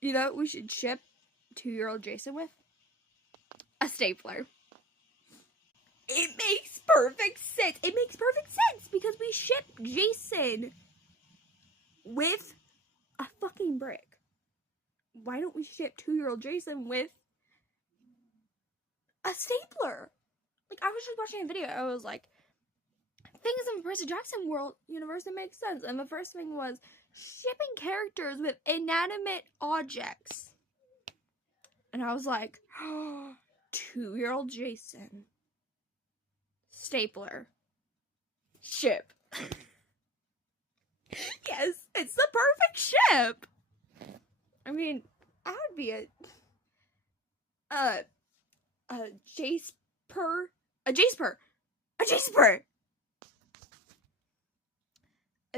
You know what we should ship 2-year-old Jason with? A stapler. It makes perfect sense. It makes perfect sense because we ship Jason with a fucking brick. Why don't we ship 2-year-old Jason with a stapler? Like, I was just watching a video. I was like, things in the Percy Jackson world universe that make sense. And the first thing was shipping characters with inanimate objects. And I was like, 2-year-old Jason. Stapler. Ship. Yes, it's the perfect ship. I mean, I would be a Jasper. A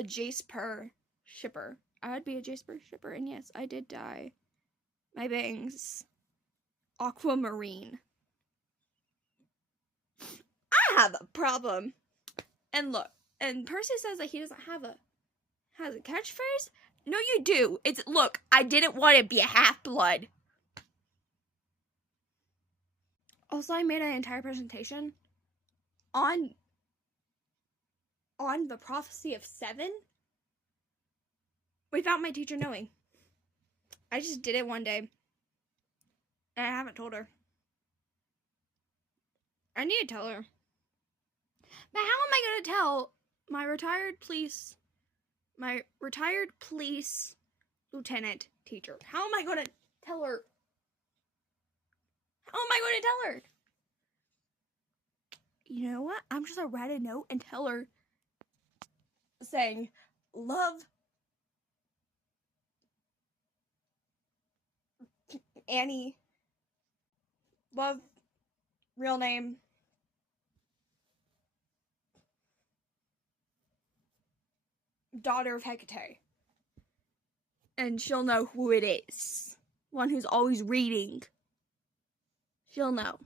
Jasper shipper. I would be a Jasper shipper, and yes, I did dye my bangs aquamarine. I have a problem. And look, and Percy says that he doesn't have a catchphrase. No, you do. It's, look, I didn't want to be a half-blood. Also, I made an entire presentation on the prophecy of 7 without my teacher knowing. I just did it one day, and I haven't told her. I need to tell her. But how am I going to tell my retired police lieutenant teacher? How am I going to tell her? How am I going to tell her? You know what? I'm just going to write a note and tell her saying, love Annie, love, real name, daughter of Hecate. And she'll know who it is. One who's always reading. She'll know.